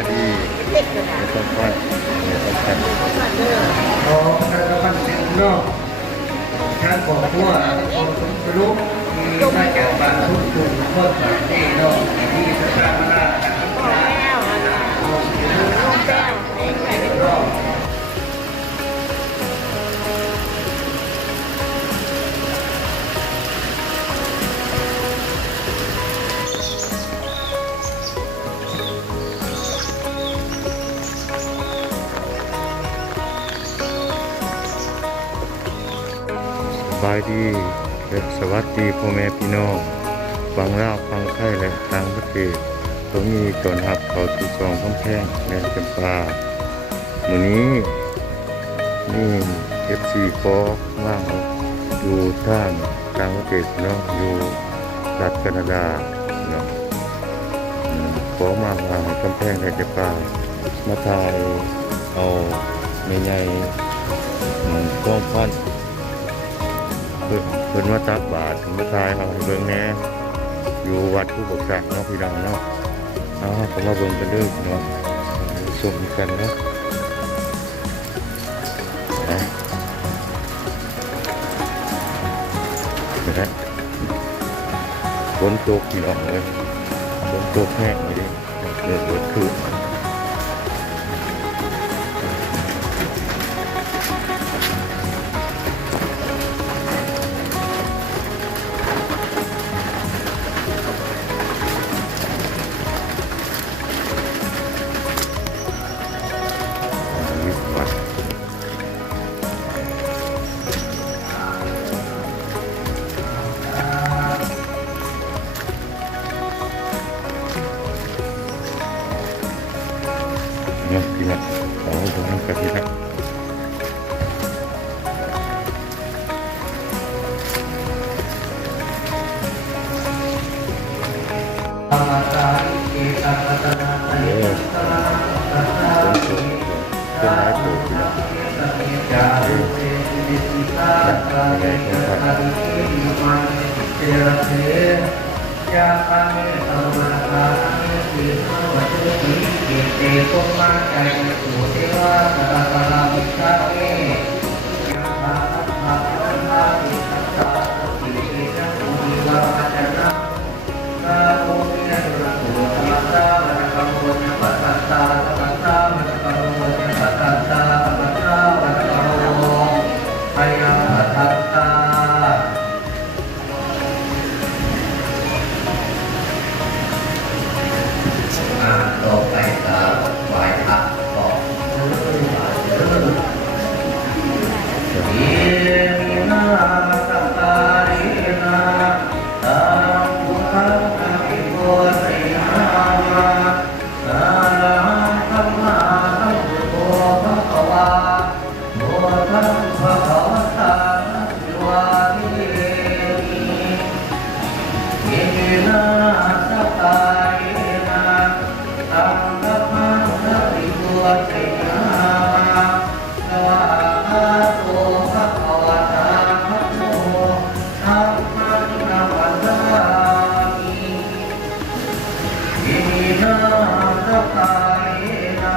ายดีไม่ต้องค่อยไม่ต้องค่อยอ๋อการกำปั้นเสียงนอกการก่อตัวคนกระลุกมีมาจากบ้านทุกกลุ่มคนแบบนี้เนาะที่สถาบันการศึกษาสบายดีและสวัสดีพ่อแม่พี่น้องฟังเล่าวฟังไทยและต่างประเทศผมมีตอนรับเขาสู่ซองคำแพงในจำปามื้อนี้นี่ FC ขอมาอยู่ทางต่างประเทศเนาะอยู่รัฐแคนาดาเนาะขอมาคำแพงในจำปามาถ่ายเอาแม่ใหญ่ป้องพันเพิ่นมาตักบาตรมาทายเอาให้เบิ่งแหน่อยู่วัดผู้บกษาเนาะพี่น้องเนาะก็มาเบิ่งกันเด้อเนาะชมกันเนาะนะฝนตกพี่น้องเลยฝนตกแห้งเลยดิเดือดขึ้นเนาะพี่น้องขอตรงนั้นกันพี่น้องธรรมตาเอตัปตนาเตตาตัตตาเอตาตุนาเอจารุเอติสิตาตาเอตาริเอมันเตระเทยาคามิธรรมตาสิโนวัตถุกิเตตุมาใจสุเทวะตะตะลามิชาเอยังภาภาภาติสัตตาติเอจังอุวาจนะนาโมยะระโตธรรมตาวันกัมโมญะปัสสะตาธรรมตาวันกัมโมญะปัสสะตาธรรมตาวันกัมโมพยาปัสสะตาต่อไปตาไหว้พระต่ออิมินาสัตตารินาตังบุคังอภิโภไสนามานาลังธัมมาสัมพุทโธภะคะวาโมทังภะคะวะตาวิวาทิเยอิมินาสัตตารินาตังธัมมังสัพพิโภไสนามาสวากขาโตภะคะวะตาธัมโมธัมมังนัมมัสสามิอิมินาสัตตารินา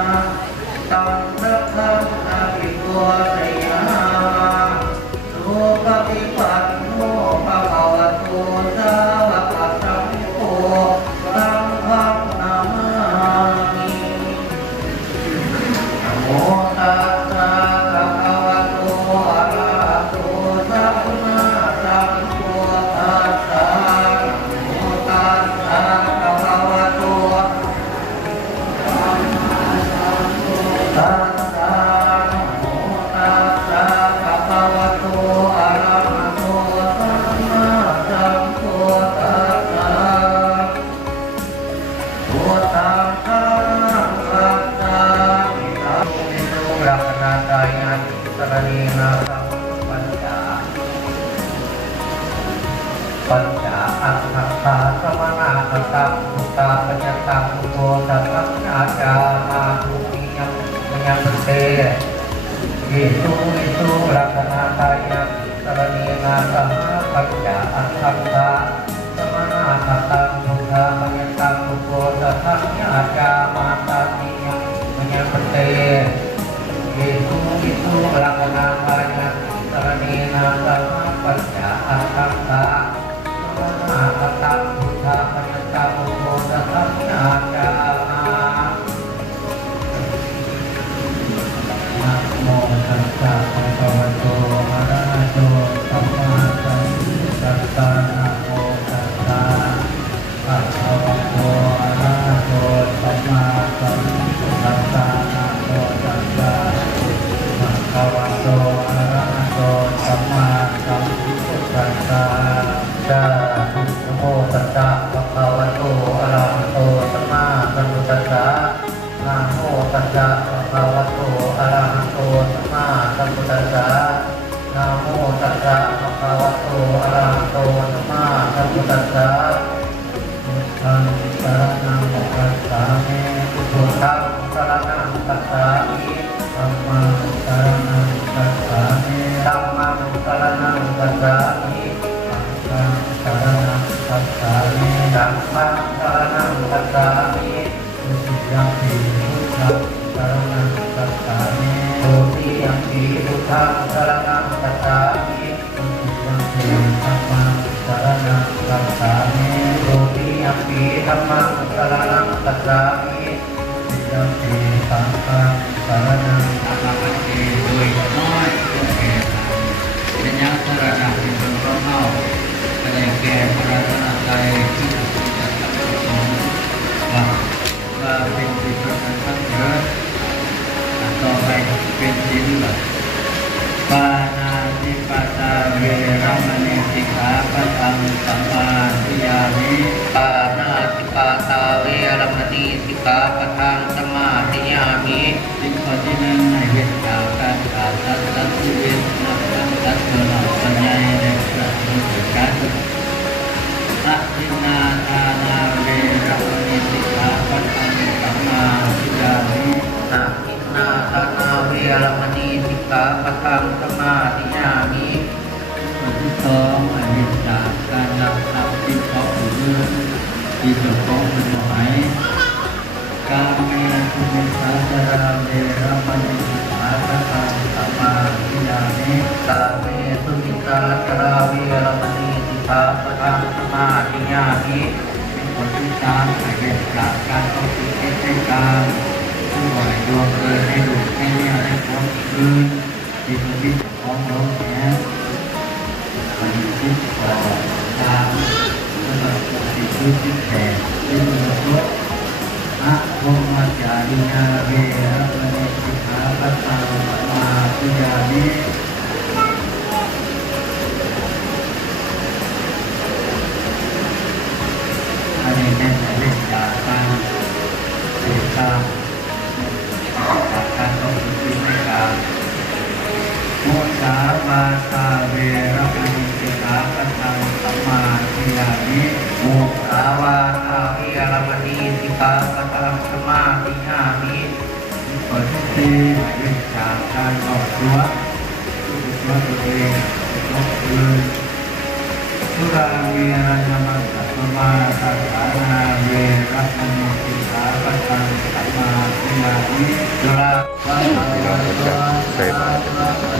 ตังธัมมังสัพพิโภไสนามาสุปฏิปันโนภะคะวะโตสาวกสังโฆสังฆังนามามิ นะโมตัสสะภะคะวะโตอะระหะโตสัมมาสัมพุทธัสสะนะโมตัสสะภะคะวะโตตัสสะนะโมตัสสะภะคะวะโตอะระหะโตสัมมาสัมพุทธัสสะพุทธังภะคะสามิธัมมิโนรักนาตายันสรณีนาสัมปัญจาอัตถคาสมนาคตังพุทธาปัญญตังพุทโธสัพพัญญาจามาทุติยังปัญญเตอิสุรักนาตายันสรณีนาสัมปัญจาอัตถคาสมนาคตังพุทธาปัญญตังพุทโธสัพพัญญาจามาตติ วิสุวิสุลักนาภายันตรณีนาสัมมาปัญญาอัตตังตาอาอัตตังพุทธาปัญญาโมโหตัสสะญาจานะโมตัสสะภะคะวะโตอะระหะโตสัมมาสัมพุทธัสสะนะโมตัสสะภะคะวะโตอะระหะโตสัมมาสัมพุทธัสสะนะโมตัสสะภะคะวะโตอะระหะโตสัมมาสัมพุทธัสสะสาธุนะโมตัสสะภะคะวะโตอะระหะโตสัมมาสัมพุทธัสสะนะโมตัสสะภะคะวะโตอะระหะโตสัมมาสัมพุทธัสสะนะโมตัสสะภะคะวะโตอะระหะโตสัมมาสัมพุทธัสสะพุทธังสรณังคัจฉามิพุทธังสรณังคัจฉามิธัมมังสรณังคัจฉามิธัมมังสรณังคัจฉามิสังฆังสรณังคัจฉามิธัมมังสรณังคัจฉามิทุติยัมปิพุทธังสรณังคัจฉามิทุติยัมปิพุทธังสรณังคัจฉามิทุติยัมปิธัมมังสรณังคัจฉามิทุติยัมปิธัมมังสรณังคัจฉามิทุติยัมปิสังฆังสรณังคัจฉามิโดยน้อยตัวแก่เป็นยังสรณะที่เป็นพระเมาแสดงแก่พระรัตนตรัยที่จะทรงว่าเป็นสิทธิประโยชน์เยอะต่อไปเป็นศีลปานาติปาตาเวรมณีสิกขาปะทังสัมมาทิฏฐิมิปานาติปาตาเวรมณีสิกขาปะทังสัมมาทิฏฐิมิสิ่งข้อที่หนึ่งให้เว้นจากการขาดสัตว์ชีวิตนับสัตว์ตัวเราปัญญาในพระพุทธเจ้าสัพพินาทานาเวรมณีสิกขาปะทังสัมมาทิฏฐิมิสัพพินาทานาเวรมณีสิกขาปะทังสัมมาทิฏฐิมิข้อที่สองให้เว้นจากการลักทรัพย์ที่เขาผู้อื่นที่เจ้าของเป็นหมายการเมียผู้เป็นสาธารณเวรมณีสิกขาปะทังสัมมาทิฏฐิมิกาเมสุมิสาจาราเวรมณีสิกขาปะทังสัมมาทิฏฐิมิข้อที่สามให้เว้นจากการเข้าสู่เทศกาลผู้ไหวดวงเกินให้ลูกให้เมียให้คนอื่นที่เป็นที่ของเราแท้อันนี้ที่ขอตามแล้วก็ที่คือที่แท้ที่มีรสอะโมมาจาริยาเวรมณีสิกขาปะทังสัมมาทิฏฐิมิอันนี้แน่นเรื่องจากการเสพการจากการต้องคิดในการโมสาวาทาเวรมณีสิกขาปะทังสัมมาทิฏฐิมิโมสาวาทาเวรมณีสิกขาปะทังสัมมาทิฏฐิมิข้อที่สี่เรื่องจากการหลอกลวงตัวเองลบเลือนสุราเวรยมัสสะมาสัทธานาเวรมณีสิกขาปะทังสัมมาทิฏฐิมิสุราวัน ใส่บาตร เ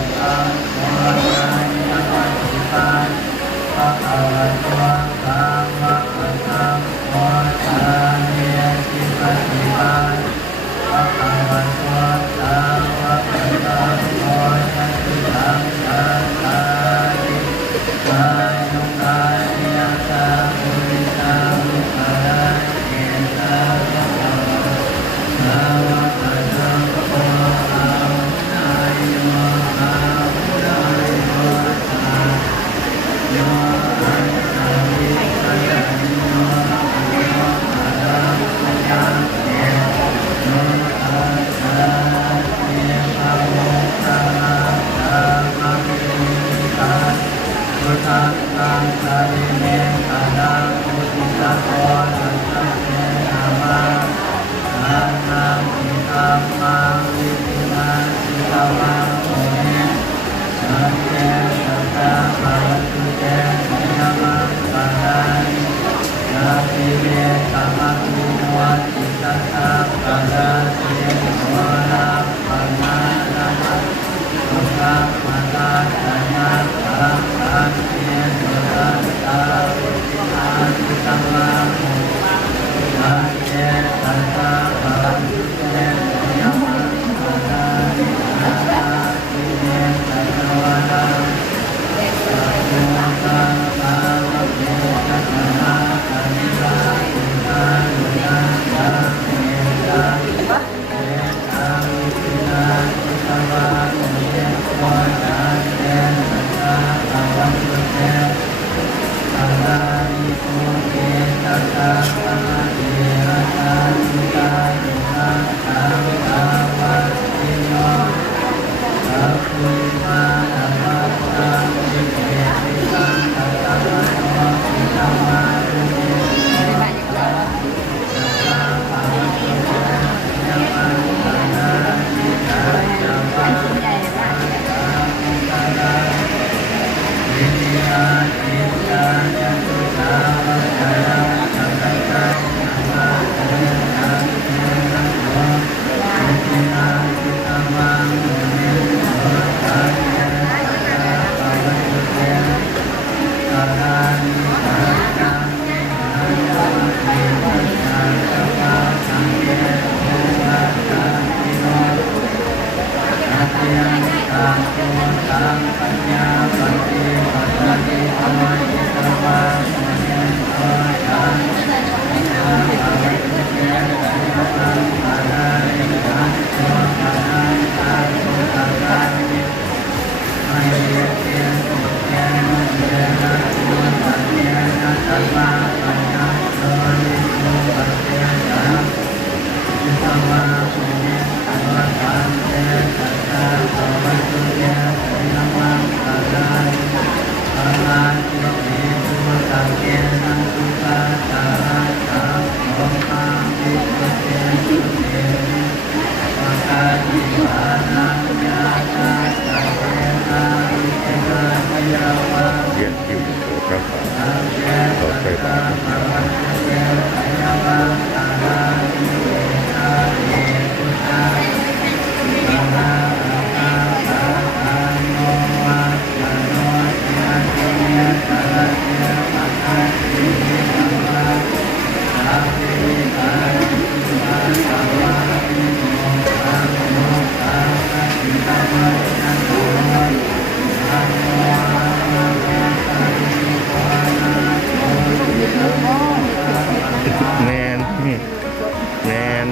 เรียนที่อยู่ตัวพระป่าต่อไปบาทแมนแมน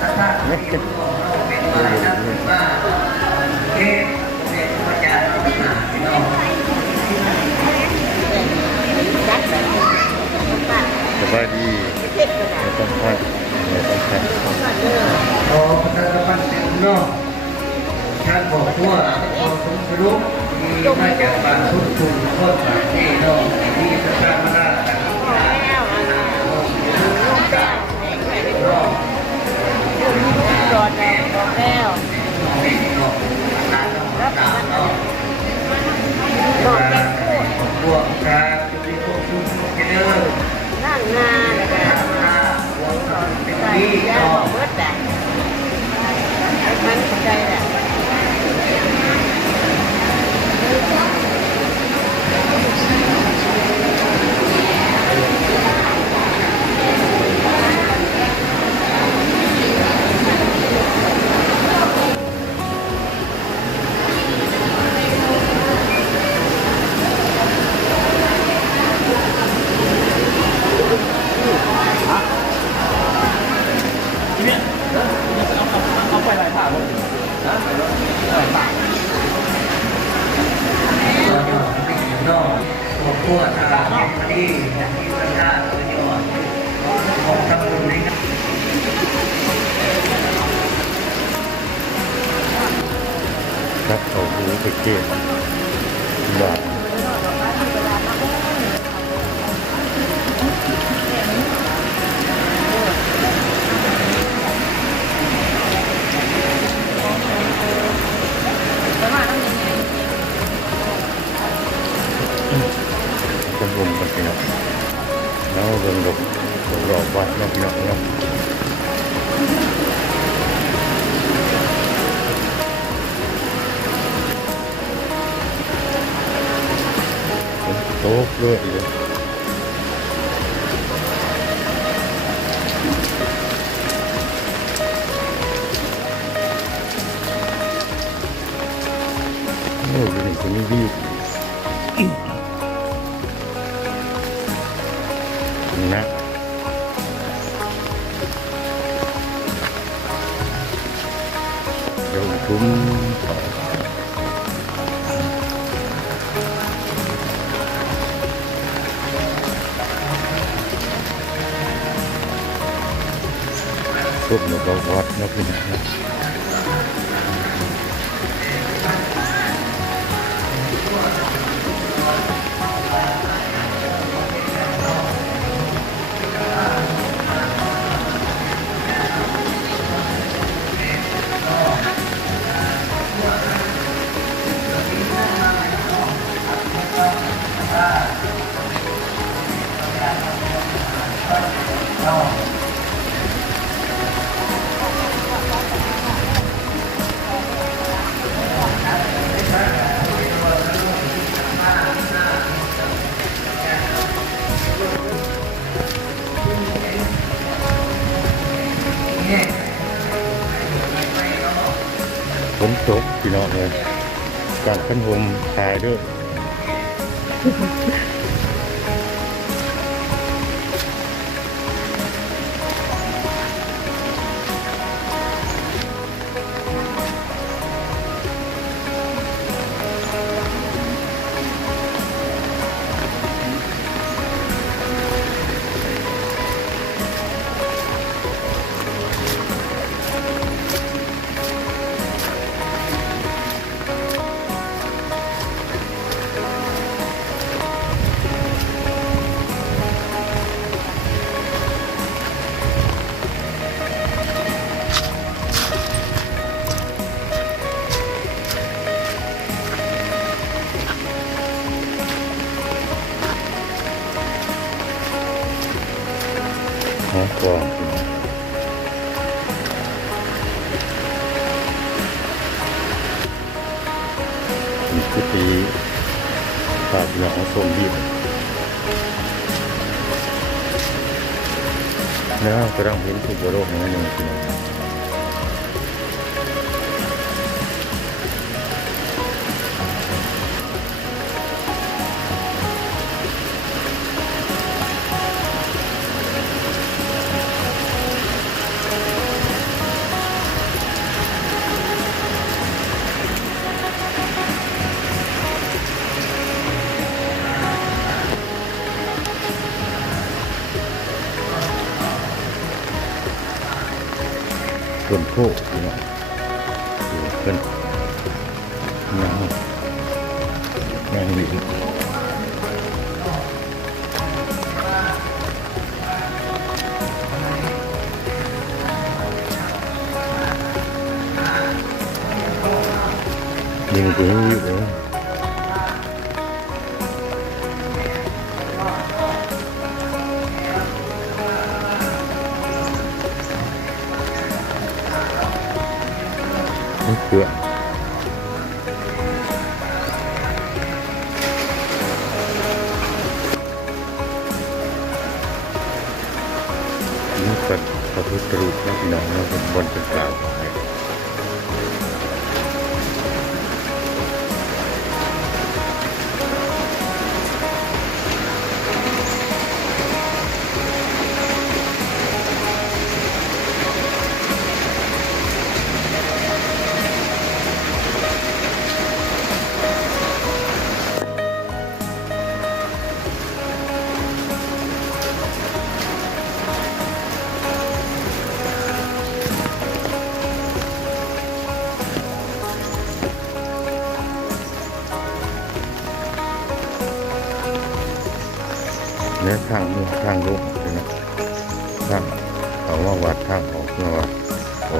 พระธาตุที่อยู่ของเราเป็นวายนักบุญมาเทพเป็นพระเจ้าพระมหาพี่น้อง สบายดีไม่ต้องพักไม่ต้องพัก ขอพระธาตุพันธ์เป็นน้องท่านบอกทั่วขอสมสรุปมีมาจากบ้านทุ่งทุนโคตรบาทที่น้องที่พระธาตุมาราชกัน รอดแล้วบอกแล้ว เป็นน้องตาน้องตาน้อง บอกแกพูด พวกครับจะมีพวกชุมพวกเด้อ นั่งงานแล้วก็ ทำหน้าพวกสอนเป็น ใส่ ที่ ยา น้อบ อง กเบิดแหละมันใจแหละ เอาไปหลายผ่าเลยนะไปรถหลายผ่า น้องพวกพวกทางที่ที่พระธาตุตัวยอดของทำบุญในงาน ครับเขาหูตะเกียบหวานจะรุมกันพี่น้องแล้วเบิ่งดอกรอบวัดเนาะพี่น้องเนาะโต๊ะด้วยอีกโอ้ยเป็นคนนี้ดีนะเดี๋ยวทุ่มพวกเราก็วัดนักบินนะฝนตกพี่น้องเลยการขันหมตายด้วยหอกองมีกุฏิปากหลองทรงดีแล้วกำลังเห็นทุกโลกในนั้นเองพี่น้อง ต้นโพพี่น้องอยู่เพิ่นยังดียิงตัวนี้อยู่เลยเกลือนี่ก็พระพุทธรูปนะพี่น้องเราเป็นบนเป็นกลางเนี่ยทางนี้ทางลงเลยนะทางเขาว่าวัดทางออกเนาะอ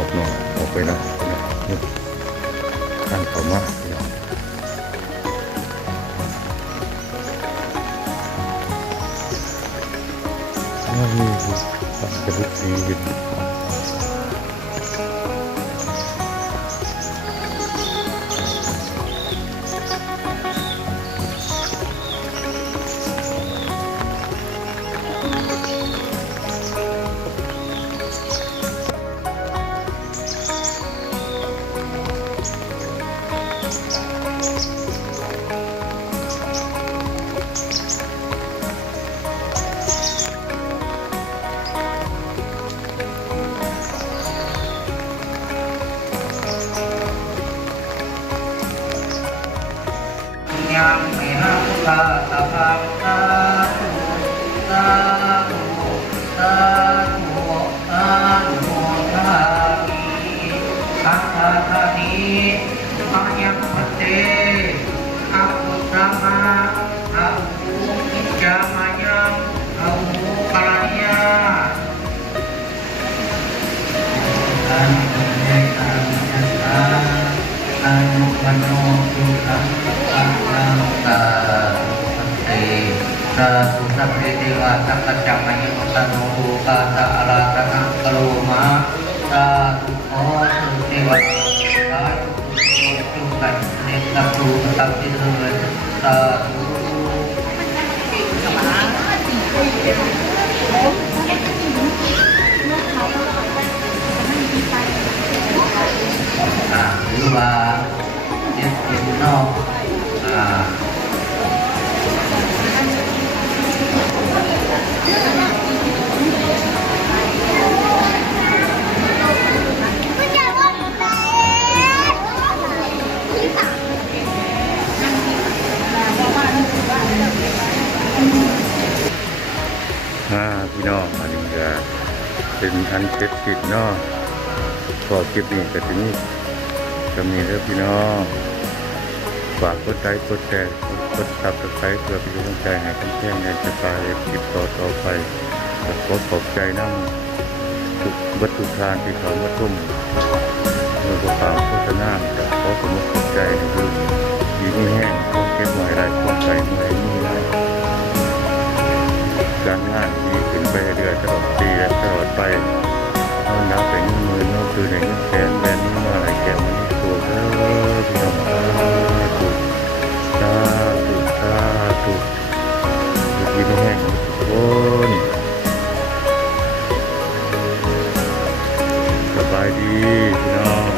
อกเนาะออกไปเนาะนี่ทางเขามาเนี่ยนี่คือสังกะสีหินยังไม่ห้ามลาตาพังตาธุตาธุตาธุตาธุทามีอัตตาธานีมายังพันเตอาวุธมาอาวุธจามายังอาวุธปรายาอันเป็นใจอันยันตาอันวันโนสุขังอันตาสันติสาธุสัพเพเทวาสัพพะจัมมัยมุตตโนกาตะอาราธนังกโลมาสาธุโอสุเทวะสาธุจุกันเนตตุสัพพิเรสาธุหรือว่าเด็กเด็กนอกพี่น้องอันนี้ก็เป็นอันเสร็จสิ้นเนาะก็คลิปนี้ก็ถึงจะมีเรื่องพี่น้องฝากกดไลค์กดแชร์กดซับสไครป์เพื่อเป็นกำลังใจให้กันแค่ในจะไปคลิปต่อไปขอขอบใจน้ำทุกวัตถุทานที่เขามาทุ่มเมื่อข่าวโฆษณาแต่ขอสมุขขอบใจคือดีไม่แห้งขอเก็บหน่อยได้ขอใจหน่อยนี่ได้การงานดีขึ้นไปเรื่อยตลอดปีและตลอดไปนอนนับแต่เงินหมื่นนอนคือในเงินแสนแบนนี้มาอะไรแก่มันนี่ตัวเธอพี่น้องถูกสาธุสาธุดีไม่แห้งโอนสบายดีพี่น้อง